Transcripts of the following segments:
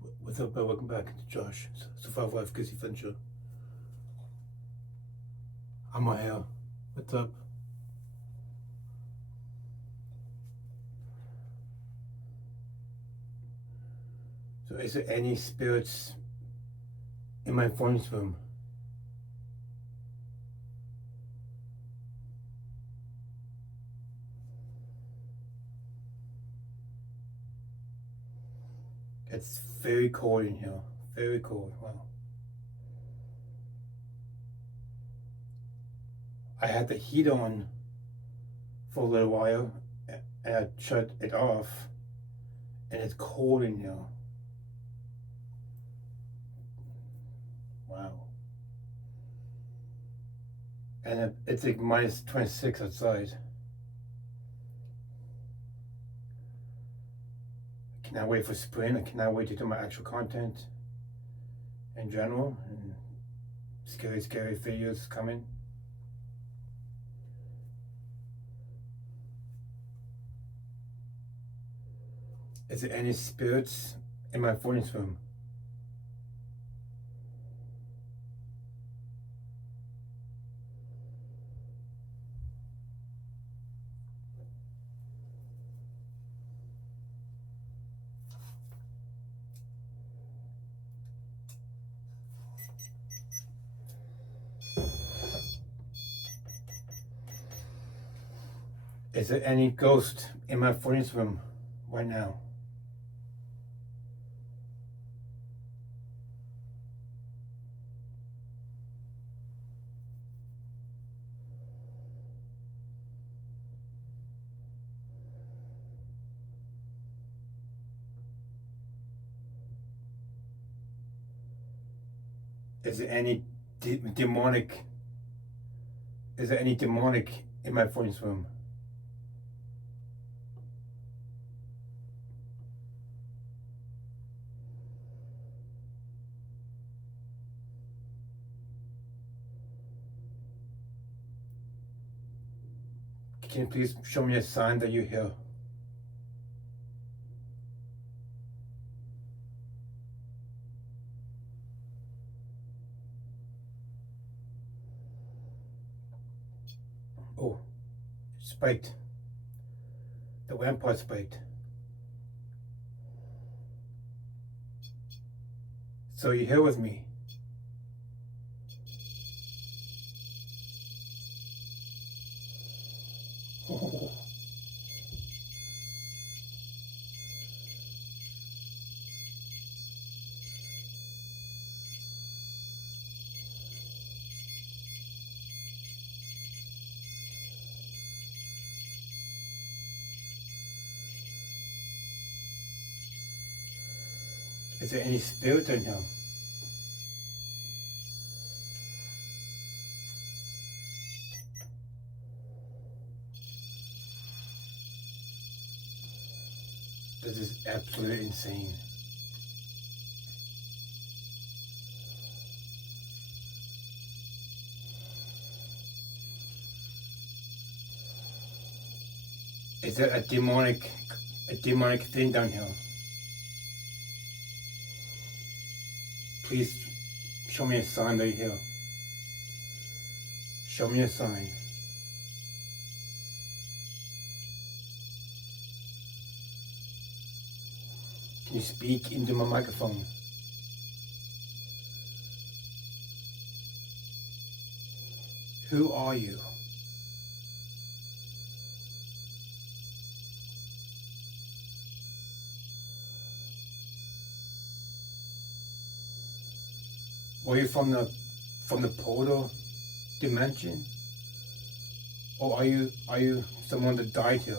What's up, welcome back to Josh. Survival Life Kissy Fincher. I'm right here. What's up? So is there any spirits in my phone's room? It's very cold in here. Very cold. Wow. I had the heat on for a little while and I shut it off and it's cold in here. Wow. And it's like minus 26 outside. I cannot wait for spring. I cannot wait to do my actual content in general. And scary videos coming. Is there any spirits in my phone's room? Is there any ghost in my phone's room right now? Is there any demonic? Is there any demonic in my phone's room? Can you please show me a sign that you're here? Oh, it spiked. The rampart spiked. So you're here with me. Oh. Is there any spirit in here? This is absolutely insane. Is there a demonic thing down here? Please show me a sign that you're here. Show me a sign. Can you speak into my microphone? Who are you? Were you from the portal dimension? Or are you someone that died here?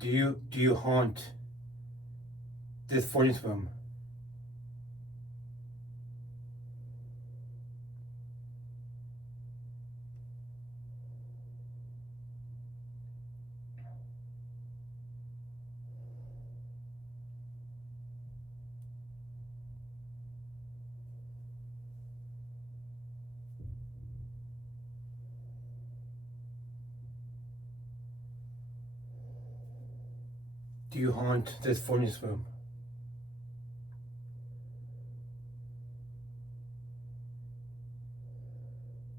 Do you haunt this furnace room? Do you haunt this furnace room?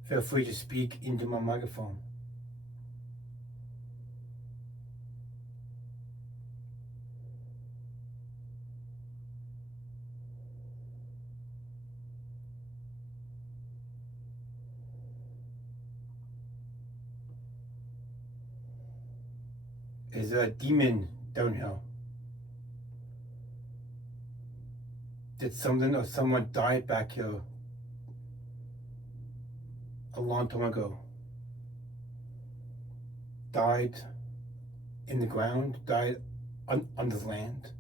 Feel free to speak into my microphone. Is there a demon down here? Did something or someone die back here a long time ago? Died in the ground? Died under the land?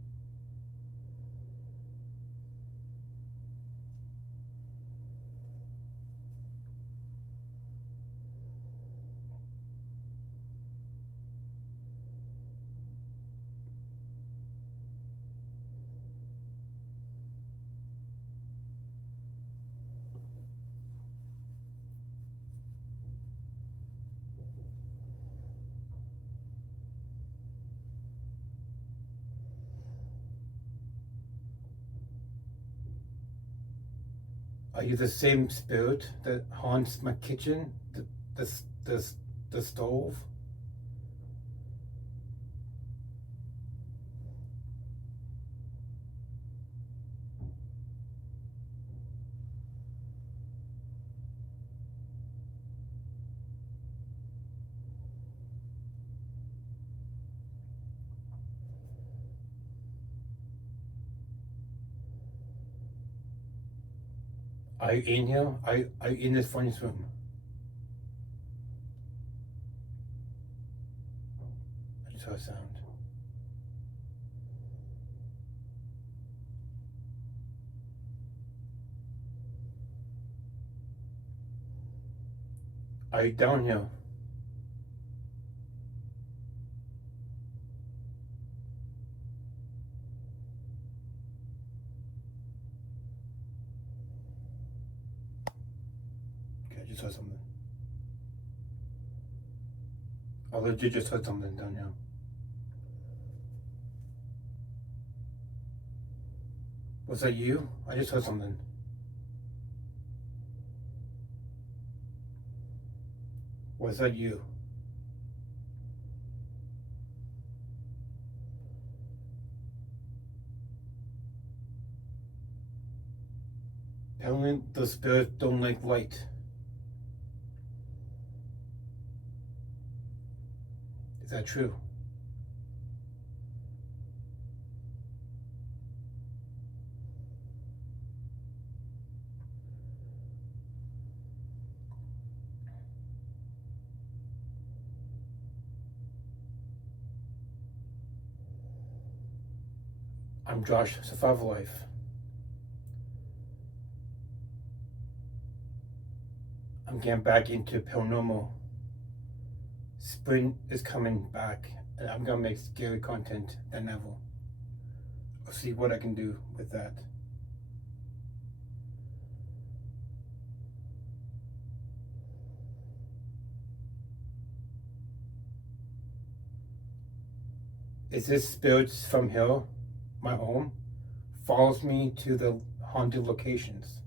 Are you the same spirit that haunts my kitchen, the stove? Are you in here? Are you in this furnace room? I just heard a sound. Are you down here? Okay, I just heard something. I legit just heard something down here. Was that you? I just heard something. Was that you? Apparently the spirits don't like light. Is that true? I'm Josh, Survival Life. I'm getting back into paranormal. Spring is coming back, and I'm gonna make scary content than ever. I'll see what I can do with that. Is this spirits from here, my home, follows me to the haunted locations?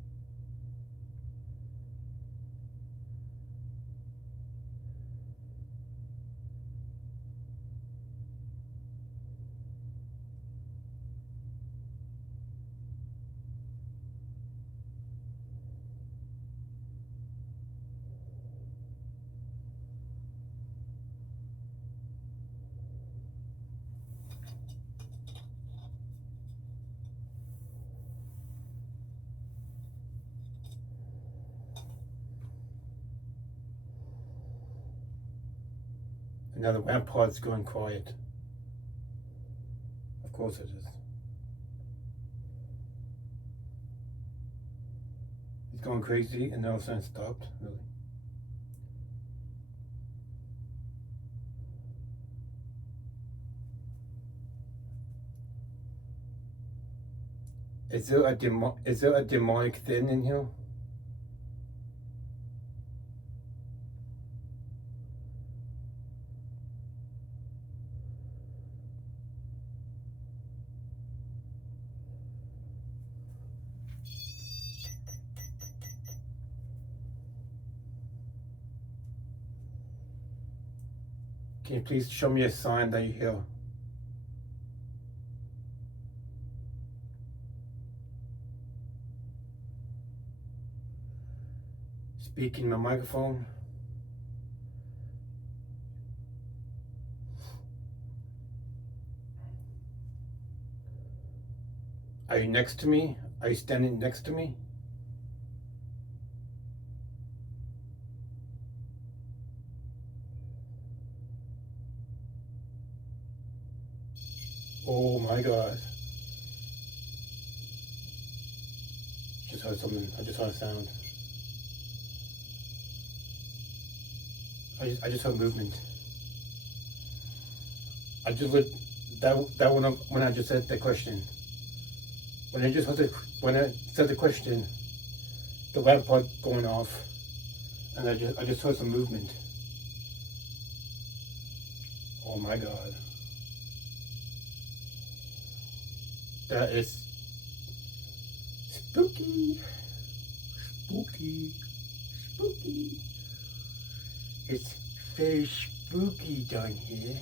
And now the rampart's going quiet. Of course it is. going crazy and then all of a sudden it stopped. Really. Is there a demonic thing in here? Can you please show me a sign that you're here? Speak in my microphone. Are you next to me? Are you standing next to me? Oh my God. Just heard something. I just heard a sound. I just heard movement. I just would that when I just said the question. When I said the question, the lamp pod going off, and I just heard some movement. Oh my God. That is spooky. Spooky. Spooky. It's very spooky down here.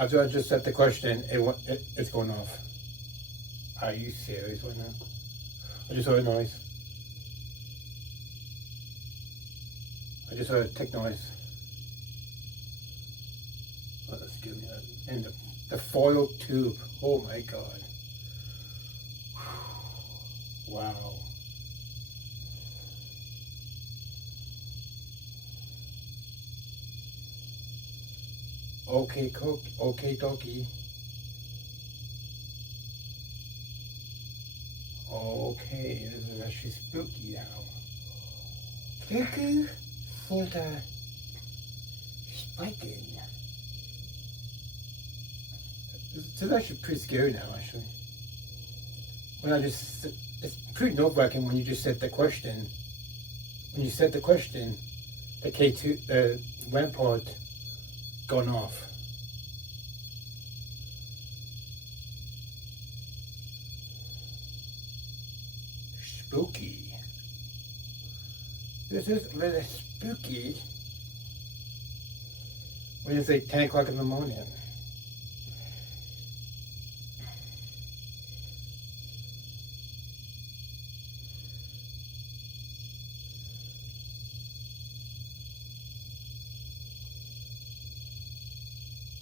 After I just said the question, it's going off. Are you serious right now? I just heard a noise. I just heard a tick noise. Oh, that's good. And the foil tube. Oh my God. Wow. Okay, dokie. Okay, this is actually spooky now. Spooky for the spiking. This is actually pretty scary now, actually. It's pretty nerve-wracking when you just said the question. When you said the question, the K2, lamp pod gone off. Spooky. This is really spooky. When it's like 10 o'clock in the morning.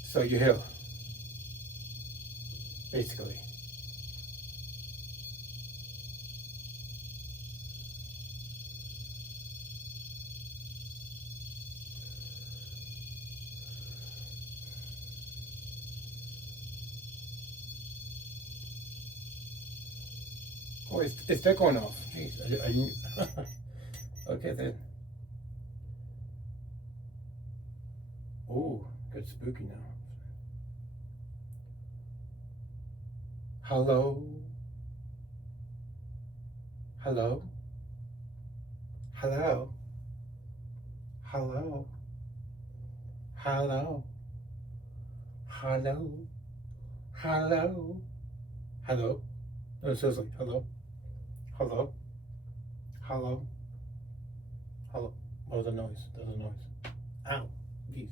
So you're here, basically. Oh, it's that going off. Jeez, okay then. Oh, got spooky now. Hello? Hello? Hello? Hello? Hello? Hello? Hello? Hello? No, seriously, hello? Hello? Hello? Hello? What was the noise? There was a noise. Ow, jeez.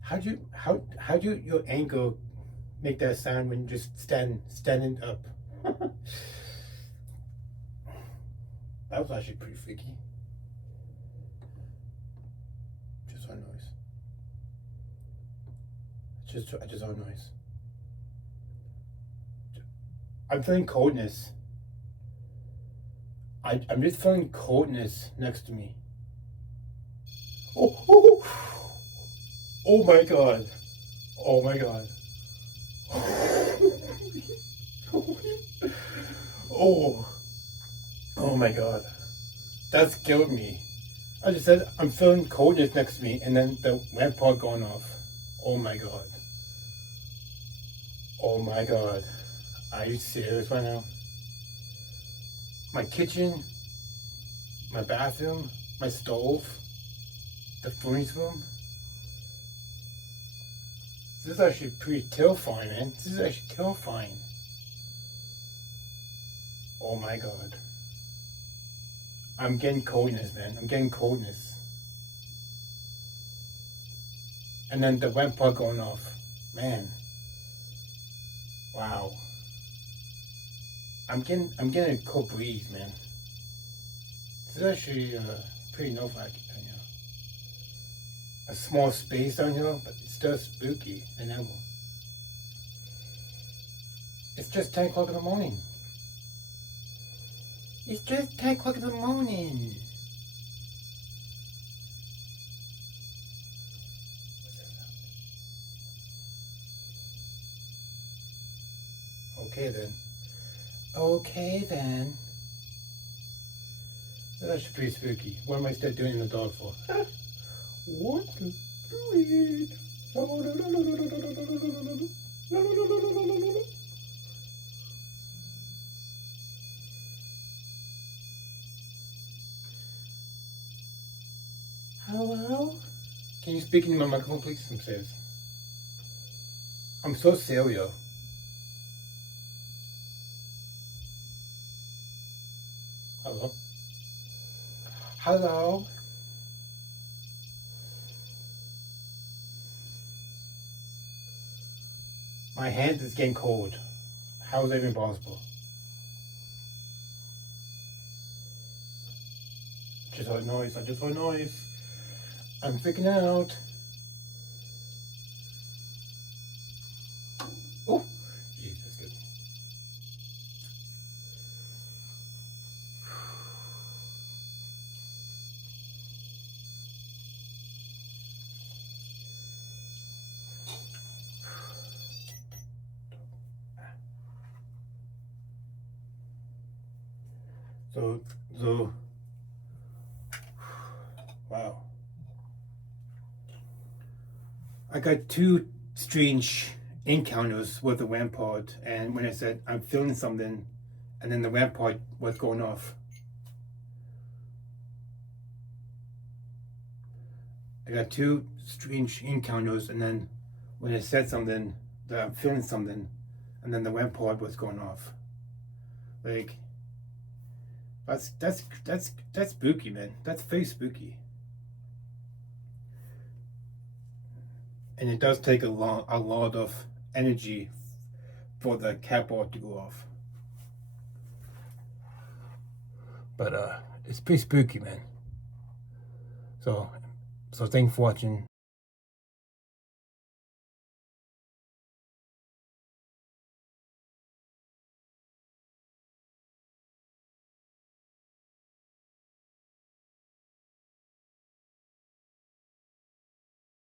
How'd you your ankle make that sound when you just standing up? That was actually pretty freaky. Just heard noise. I just heard noise. I'm feeling coldness. I'm just feeling coldness next to me. Oh my God. Oh my God. Oh, oh my God, that scared me. I just said I'm feeling coldness next to me, and then the lamp pod going off. Oh my God. Oh my God. Are you serious right now? My kitchen, my bathroom, my stove, the furnace room. This is actually pretty terrifying, man. This is actually terrifying. Oh my God. I'm getting coldness, man. I'm getting coldness. And then the lamp pod going off. Man. Wow. I'm getting a cold breeze, man. This is actually pretty nerve-wracking down here. A small space down here, but it's still spooky and ever. It's just 10 o'clock in the morning. It's just 10 o'clock in the morning. What's that sound? Okay then. Okay then. That's pretty spooky. What am I still doing in the dark for? What to do it? Hello? Can you speak into my microphone, please? I'm serious. I'm so serious. Hello? Hello? My hands is getting cold. How is that even possible? Just heard noise. I just heard noise. I'm freaking out. Oh, jeez, that's good. So, wow. I got two strange encounters with the lamp pod, and when I said I'm feeling something, and then the lamp pod was going off. I got two strange encounters, and then when I said something, that I'm feeling something, and then the lamp pod was going off. Like, that's spooky, man. That's very spooky. And it does take a lot of energy for the cat pod to go off. But it's pretty spooky, man. So thanks for watching.